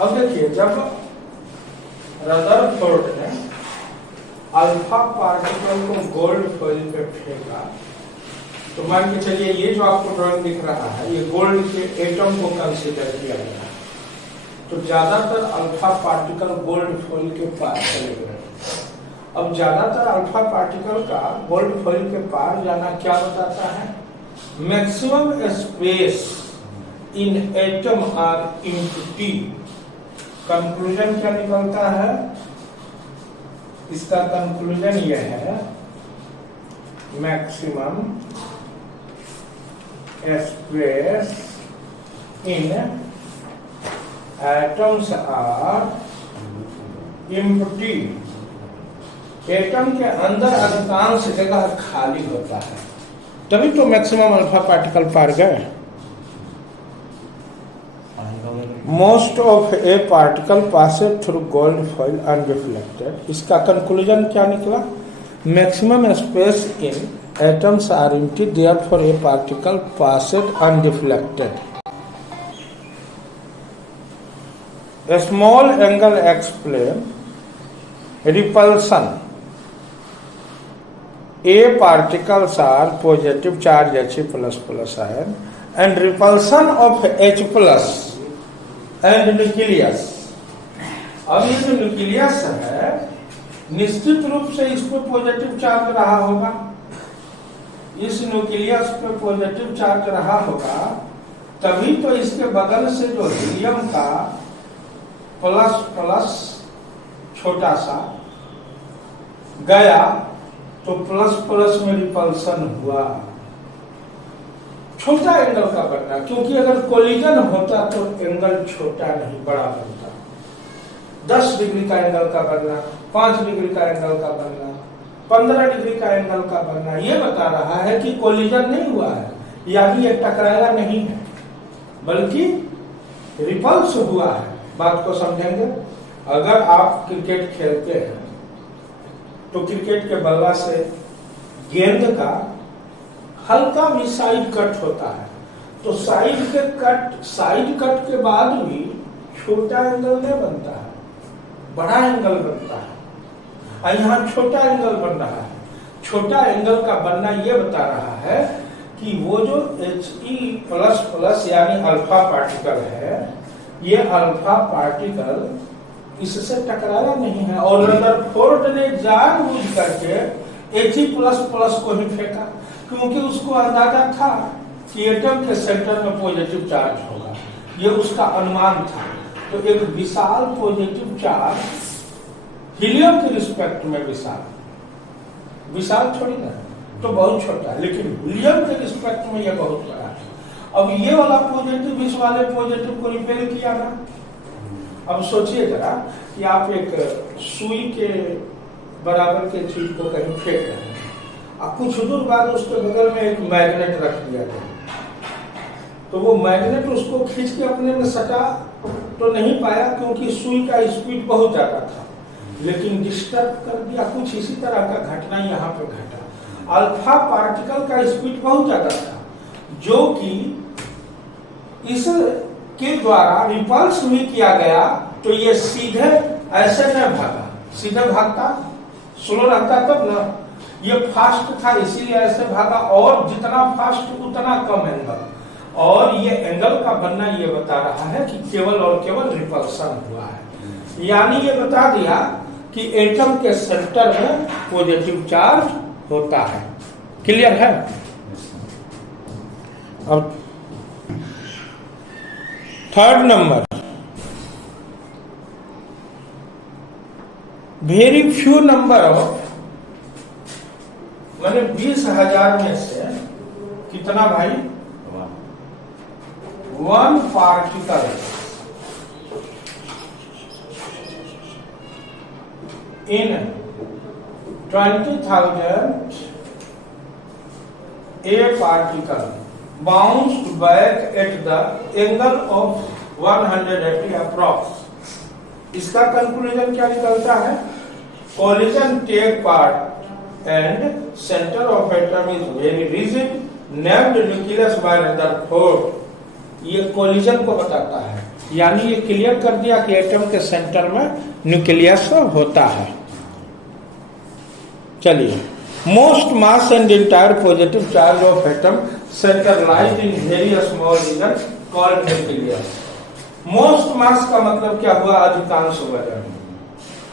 अब देखिए, जब रदरफोर्ड ने अल्फा पार्टिकल को गोल्ड फॉइल पे फेंका, तो मान के चलिए ये जो आपको ड्राइंग दिख रहा है, ये गोल्ड के एटम को कंसीडर किया गया। तो ज्यादातर अल्फा पार्टिकल गोल्ड फॉइल के पार चले गए। अब ज्यादातर अल्फा पार्टिकल का गोल्ड फॉइल के पार जाना क्या बताता है? Maximum space in atom are empty. Conclusion क्या निकलता है? इसका कंक्लूजन यह है, maximum space in atoms are empty. Atom के अंदर अधिकांश जगह खाली होता है, तभी तो मैक्सिमम अल्फा पार्टिकल पार गए। Most of A particle passes through gold foil unreflected. इसका कंक्लूजन क्या निकला? Maximum space in atoms are empty, therefore A particle passes unreflected. A small angle explain repulsion. A particles are positive charge H plus ion and repulsion of H plus and nucleus. अब ये जो nucleus है, निश्चित रूप से इस पर positive charge रहा होगा। इस न्यूक्लियस पे पॉजिटिव चार्ज रहा होगा, तभी तो इसके बगल से जो हीलियम का प्लस प्लस छोटा सा गया, तो प्लस प्लस में रिपल्सन हुआ। छोटा एंगल का बनना, क्योंकि अगर कोलिजन होता तो एंगल छोटा नहीं बड़ा बनता। 10 डिग्री का एंगल का बनना, 5 डिग्री का एंगल का बनना, 15 डिग्री का एंगल का बनना, ये बता रहा है कि कोलिजन नहीं हुआ है, यानी ये टकराया नहीं है, बल्कि रिपल्स हुआ है। बात को समझेंगे? अगर आप क्रिकेट खेलते हैं तो क्रिकेट के बल्ला से गेंद का हल्का भी साइड कट होता है, तो साइड कट के बाद भी छोटा एंगल नहीं बनता है, बड़ा एंगल बनता है। और यहाँ छोटा एंगल बन रहा है। छोटा एंगल का बनना ये बता रहा है कि वो जो He++ यानी अल्फा पार्टिकल है, ये अल्फा पार्टिकल इससे टकराया नहीं है। और रदरफोर्ड ने जानबूझ करके He++ को ही फेंका, क्योंकि उसको अंदाजा था कि एटम के सेंटर में पॉजिटिव चार्ज होगा, ये उसका अनुमान था। तो एक विशाल पॉजिटिव चार्ज हीलियम के रिस्पेक्ट में विशाल थोड़ी ना, तो बहुत छोटा है, लेकिन हीलियम के रिस्पेक्ट में यह बहुत बड़ा है। अब ये वाला पॉजिटिव इस वाले पॉजिटिव को रिपेल किया ना। अब सोचिए जरा कि आप एक सुई के बराबर के चीज को कहीं फेंक रहे हैं, अब कुछ दूर बाद उसके बगल में एक मैग्नेट रख दिया गया, तो वो मैग्नेट उसको खींच के अपने में सटा तो नहीं पाया, क्योंकि सुई का स्पीड बहुत ज्यादा था, लेकिन डिस्टर्ब कर दिया। कुछ इसी तरह का घटना यहाँ पे घटा। अल्फा पार्टिकल का स्पीड बहुत ज्यादा था, जो कि इसके द्वारा रिपल्स भी किया गया, तो ये सीधे ऐसे न भागा। सीधे भागता, स्लो रहता तब ना, ये फास्ट था इसीलिए ऐसे भागा, और जितना फास्ट उतना कम एंगल। और ये एंगल का बनना ये बता रहा है कि केवल और केवल रिपल्सन हुआ है। यानी ये बता दिया कि एटम के सेंटर में पॉजिटिव चार्ज होता है। क्लियर है? अब third number, very few number of, मैंने 20,000 में से कितना भाई? 1 particle in 20,000 a particle bounced back at the angle of 180 approx. इसका कंक्लूजन क्या निकलता है? Collision take part and center of atom is very rigid, named nucleus by Rutherford. ये कोलिजन को बताता है, यानी ये क्लियर कर दिया कि एटम के सेंटर में न्यूक्लियस होता है। चलिए, most mass and entire positive charge of atom centre lies in very small region called nucleus. Most mass का मतलब क्या हुआ? अधिकांश वजन।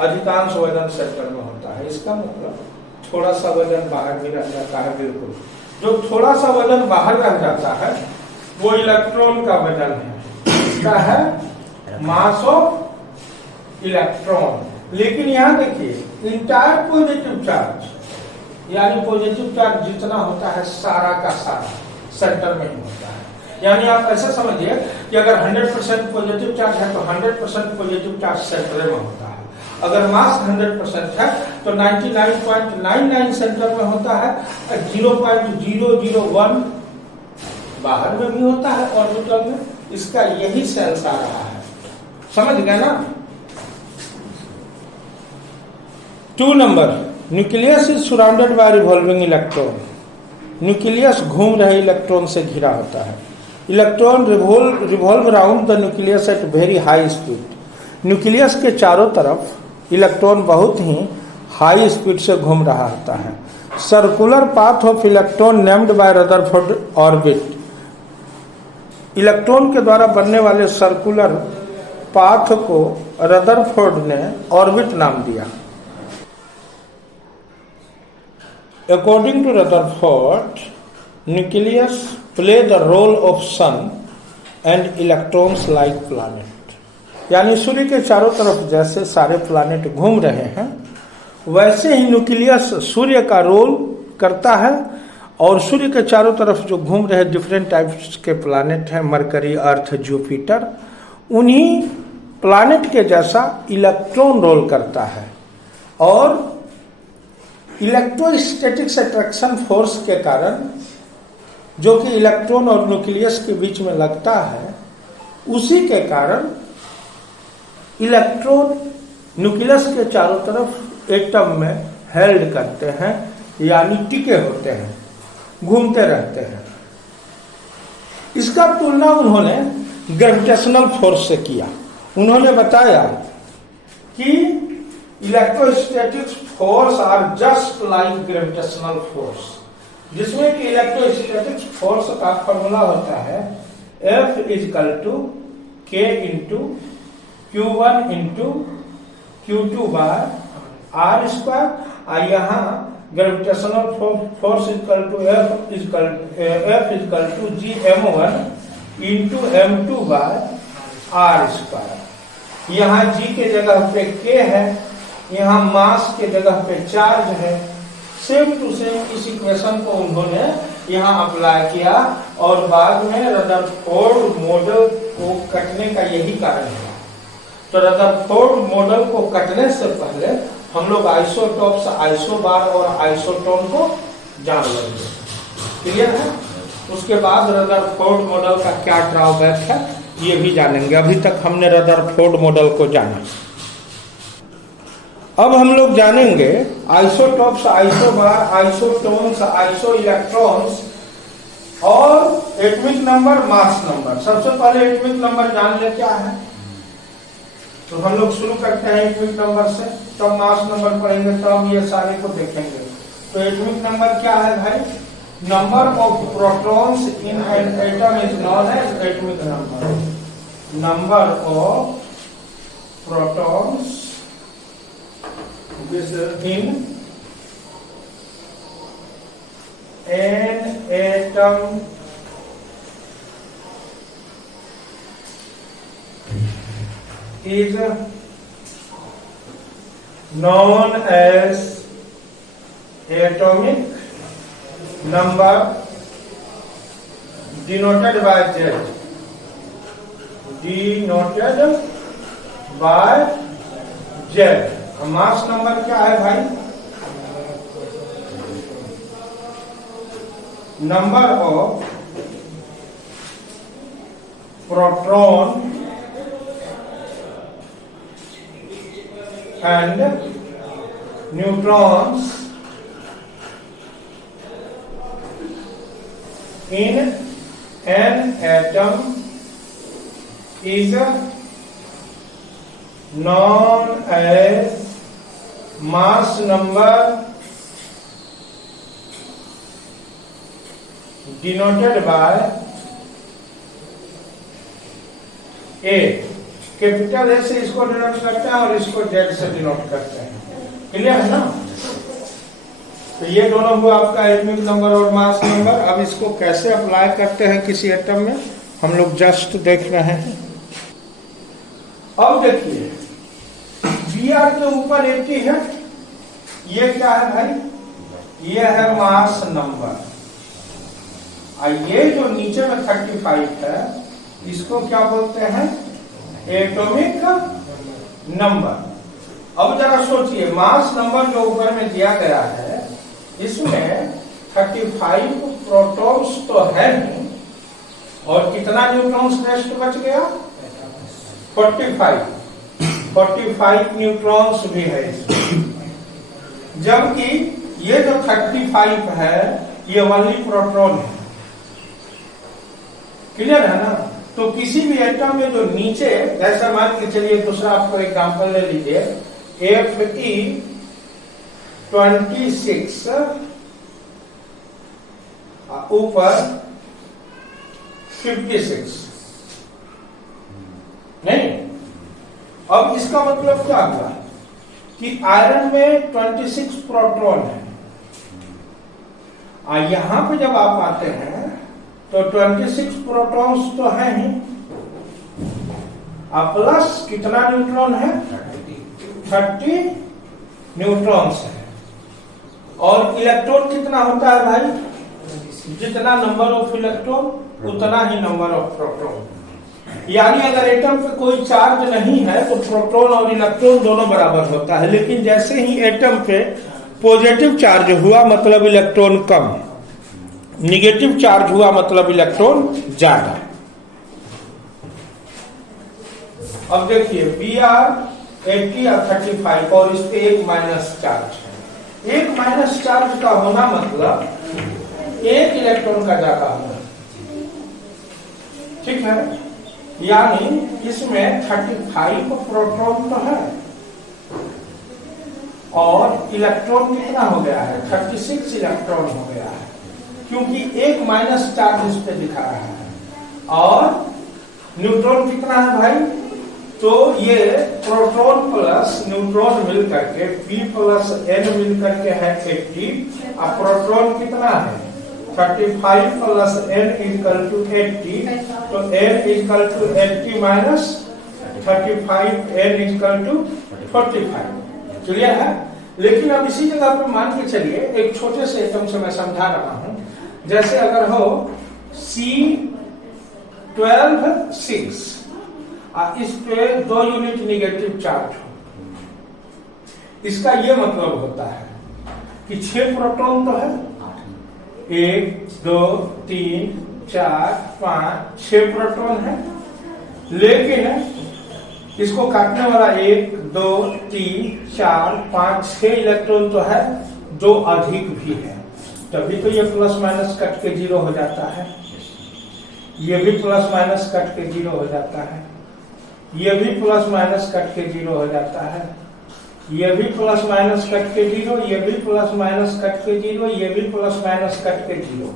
अधिकांश वजन सेंटर में होता है, इसका मतलब थोड़ा सा वजन बाहर भी रह जाता है। बिल्कुल, जो थोड़ा सा वजन बाहर रह जाता है वो इलेक्ट्रॉन का वजन है, क्या है? Mass of electron. लेकिन यहां देखिए, इंटायर पॉजिटिव चार्ज यानी पॉजिटिव चार्ज जितना होता है सारा का सारा सेंटर में ही होता है। यानी आप ऐसे समझिए कि अगर 100% पॉजिटिव चार्ज है तो 100% पॉजिटिव चार्ज सेंटर में होता है। अगर मास 100% है तो 99.99 सेंटर में होता है, 0.001 बाहर में भी होता है ऑर्बिटल में। इसका यही सेंस आ रहा है, समझ गए ना? 2 number, nucleus is surrounded by revolving electron. Nucleus घूम रहे इलेक्ट्रॉन से घिरा होता है। Electron revolve around the nucleus at very high speed. Nucleus के चारों तरफ इलेक्ट्रॉन बहुत ही हाई स्पीड से घूम रहा होता है। Circular path of electron named by Rutherford orbit. Electron के द्वारा बनने वाले सर्कुलर पाथ को रदरफोर्ड ने ऑर्बिट नाम दिया। According to Rutherford, nucleus play the role of sun and electrons like planet। यानी सूर्य के चारों तरफ जैसे सारे प्लानेट घूम रहे हैं, वैसे ही न्यूक्लियस सूर्य का रोल करता है। और सूर्य के चारों तरफ जो घूम रहे डिफरेंट टाइप्स के प्लानेट हैं, मरकरी, अर्थ, जुपिटर, उन्हीं प्लानेट के जैसा इलेक्ट्रॉन रोल करता है। और इलेक्ट्रोस्टैटिक्स अट्रैक्शन फोर्स के कारण, जो कि इलेक्ट्रॉन और न्यूक्लियस के बीच में लगता है, उसी के कारण इलेक्ट्रॉन न्यूक्लियस के चारों तरफ एटम में हेल्ड करते हैं, यानी टिके होते हैं, घूमते रहते हैं। इसका तुलना उन्होंने ग्रेविटेशनल फोर्स से किया। उन्होंने बताया कि electrostatics force are just like gravitational force, जिसमें कि इलेक्ट्रोस्टैटिक्स फोर्स का फॉर्मूला होता है F equal to K into Q1 into Q2 by R square. और यहाँ gravitational force equal to F equal to Gm1 into M2 by R square. यहाँ G के जगह पे K है, यहाँ मास के जगह पे चार्ज है। सेम टू सेम इस इक्वेशन को उन्होंने यहाँ अप्लाई किया और बाद में रदरफोर्ड मॉडल को कटने का यही कारण है। तो रदरफोर्ड मॉडल को कटने से पहले हम लोग आइसोटॉप्स, आइसोबार और आइसोटोन को जान लेंगे। क्लियर है? उसके बाद रदरफोर्ड मॉडल का क्या ड्रॉबैक है ये भी जानेंगे। अभी तक हमने रदरफोर्ड मॉडल को जाना। अब हम लोग जानेंगे isotopes, isobar, isotones, iso electrons और एटॉमिक नंबर, मास नंबर। सबसे पहले एटॉमिक नंबर जान ले क्या है, तो हम लोग शुरू करते हैं एटॉमिक नंबर से, तब मास नंबर पढ़ेंगे, तब ये सारे को देखेंगे। तो एटॉमिक नंबर क्या है भाई? Number of protons in an atom is known as atomic number. Number of protons in an atom is known as atomic number denoted by Z. Denoted by Z। Mass number क्या है भाई? Number of proton and neutrons in an atom is known as mass number denoted by A। Capital A से इसको denote करते हैं और इसको Z से डिनोट करते हैं। क्लियर है ना? तो ये दोनों हुआ आपका एटॉमिक नंबर और मास नंबर। अब इसको कैसे अप्लाई करते हैं किसी एटम में हम लोग जस्ट देख रहे हैं। अब देखिए Br के ऊपर 80 है, ये क्या है भाई? ये है मास नंबर। और ये जो नीचे में 35 है इसको क्या बोलते हैं? Atomic number. अब जरा सोचिए, मास नंबर जो ऊपर में दिया गया है इसमें 35 प्रोटॉन्स तो है नहीं, और कितना न्यूट्रॉन्स रेस्ट बच गया? 45 न्यूट्रॉन्स भी है इसमें। जबकि ये जो 35 है ये ओनली प्रोटॉन है। क्लियर है ना? तो किसी भी एटम में जो नीचे, जैसा मान के चलिए दूसरा आपको एग्जांपल ले लीजिए, Fe26 ऊपर 56 नहीं। अब इसका मतलब क्या हुआ कि आयरन में 26 प्रोटॉन है, और यहां पे जब आप आते हैं तो 26 प्रोटॉन्स तो है ही, प्लस कितना न्यूट्रॉन है? 30 न्यूट्रॉन्स है। और इलेक्ट्रॉन कितना होता है भाई? जितना नंबर ऑफ इलेक्ट्रॉन उतना ही नंबर ऑफ प्रोटॉन। यानी अगर एटम पे कोई चार्ज नहीं है तो प्रोटॉन और इलेक्ट्रॉन दोनों बराबर होता है, लेकिन जैसे ही एटम पे पॉजिटिव चार्ज हुआ मतलब इलेक्ट्रॉन कम, निगेटिव चार्ज हुआ मतलब इलेक्ट्रॉन ज्यादा। अब देखिए Br 80 और 35 और इस पे एक माइनस चार्ज है। एक माइनस चार्ज का होना मतलब एक इलेक्ट्रॉन का ज्यादा होना, ठीक है? यानी इसमें 35 प्रोटॉन तो है और इलेक्ट्रॉन कितना हो गया है? 36 इलेक्ट्रॉन हो गया है, क्योंकि एक माइनस चार्ज इस पे दिखा रहा है। और न्यूट्रॉन कितना है भाई? तो ये प्रोटॉन प्लस न्यूट्रॉन मिल करके P प्लस N मिल करके है 80, और प्रोटॉन कितना है? 35 प्लस N इक्वल टू 80, तो N equal to 80 minus 35, N equal to 45। Clear है? लेकिन अब इसी जगह पे मान के चलिए, एक छोटे से एटम से मैं समझा रहा हूं, जैसे अगर हो C12 6 इस पे 2 यूनिट निगेटिव चार्ज हो, इसका ये मतलब होता है कि 6 प्रोटॉन तो है, 1 2 3 4 5 6 प्रोटॉन है, लेकिन इसको काटने वाला 1 2 3 4 5 6 इलेक्ट्रॉन तो है, जो अधिक भी है, तभी तो ये प्लस माइनस कट के 0 हो जाता है। ये भी प्लस माइनस कट के 0 हो जाता है, ये भी प्लस माइनस कट के 0 हो जाता है, ये भी प्लस माइनस कट के 0, ये भी प्लस माइनस कट के 0, ये भी प्लस माइनस कट के 0।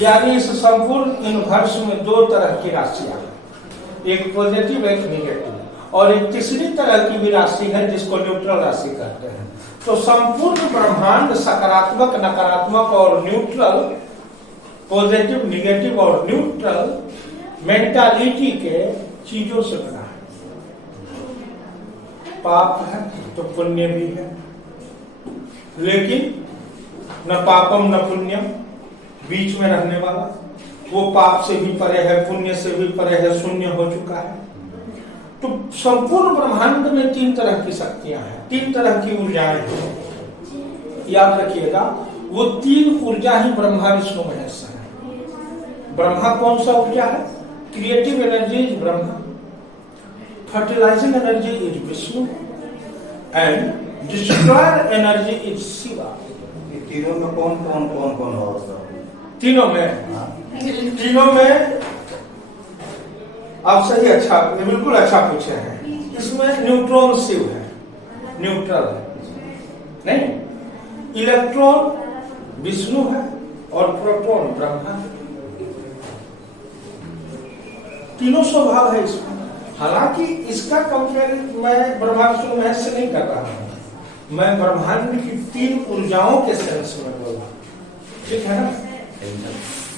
यानी इस संपूर्ण यूनिवर्स में 2 तरह की राशियां हैं, एक पॉजिटिव एक नेगेटिव, और एक तीसरी तरह की भी राशि है जिसको न्यूट्रल राशि कहते हैं। तो संपूर्ण ब्रह्मांड सकारात्मक नकारात्मक और न्यूट्रल, पॉजिटिव निगेटिव और न्यूट्रल मेंटालिटी के चीजों से बना है। पाप है तो पुण्य भी है, लेकिन न पापम न पुण्यम, बीच में रहने वाला, वो पाप से भी परे है, पुण्य से भी परे है, शून्य हो चुका है। तो संपूर्ण ब्रह्मांड में 3 तरह की शक्तियां हैं, 3 तरह की ऊर्जाएं हैं। याद रखिएगा, वो 3 ऊर्जा ही ब्रह्मा विष्णु महेश है। ब्रह्मा कौन सा ऊर्जा है? Creative energy is Brahma, fertilising energy is Vishnu, and destroyer energy is Shiva. तीनों में कौन हो? तीनों में आप सही, अच्छा, बिल्कुल अच्छा पूछे हैं। इसमें न्यूट्रॉन शिव है, न्यूट्रल है, नहीं, इलेक्ट्रॉन विष्णु है और प्रोटॉन ब्रह्मा है। तीनों स्वभाव है इसमें। हालांकि इसका कंपेयर मैं ब्रह्मांड महेश से नहीं कर रहा हूं, मैं ब्रह्मांड की 3 ऊर्जाओं के सेंस में बोल रहा हूं, ठीक है ना।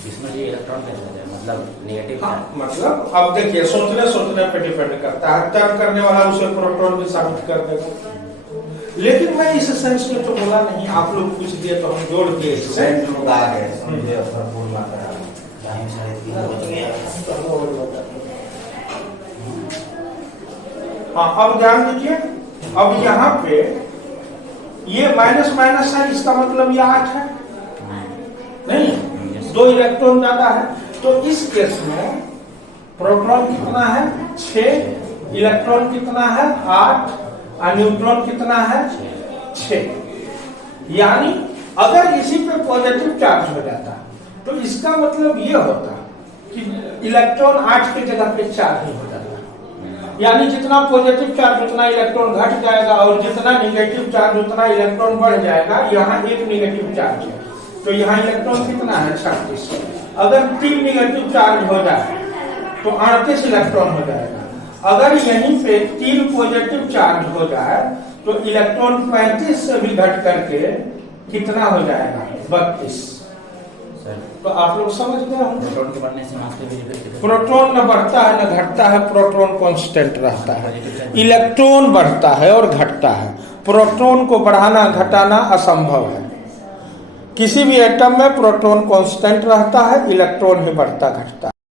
जिसमें ये इलेक्ट्रॉन कैसे होता है, मतलब नेगेटिव। हाँ, मतलब अब देखिए, सोचने पे डिपेंड करता है, तर्क करने वाला उसे प्रोटॉन भी साबित कर देगा। लेकिन मैं इस सेंस में तो बोला नहीं, आप लोग पूछ दिए तो हम जोड़ दिए इससे। समझे भरपूर मात्रा नहीं, साढ़े 3 बज गया। हाँ, अब ध्यान दीजिए, अब यहाँ पे ये माइनस माइनस है, इसका मतलब ये 8 है, नहीं, 2 इलेक्ट्रॉन ज्यादा है। तो इस केस में प्रोटॉन कितना है, 6, इलेक्ट्रॉन कितना है, 8, और न्यूट्रॉन कितना है, 6। यानी अगर इसी पे पॉजिटिव चार्ज हो जाता तो इसका मतलब ये होता कि इलेक्ट्रॉन 8 की जगह पे 4 ही हो जाता। यानी जितना पॉजिटिव चार्ज उतना इलेक्ट्रॉन घट जाएगा, और जितना नेगेटिव चार्ज उतना इलेक्ट्रॉन बढ़ जाएगा। यहाँ एक नेगेटिव चार्ज है, तो यहाँ इलेक्ट्रॉन कितना है, 36। अगर 3 नेगेटिव चार्ज हो जाए तो 38 इलेक्ट्रॉन हो जाएगा। अगर यहीं पे 3 पॉजिटिव चार्ज हो जाए तो इलेक्ट्रॉन 35 से भी घट करके कितना हो जाएगा, 32। तो आप लोग समझ गए होंगे। प्रोटॉन के बढ़ने से मास के प्रोटॉन न बढ़ता है न घटता है, प्रोटॉन कांस्टेंट रहता है। इलेक्ट्रॉन बढ़ता है और घटता है, प्रोटॉन को बढ़ाना घटाना असंभव है। किसी भी एटम में प्रोटॉन कांस्टेंट रहता है, इलेक्ट्रॉन ही बढ़ता घटता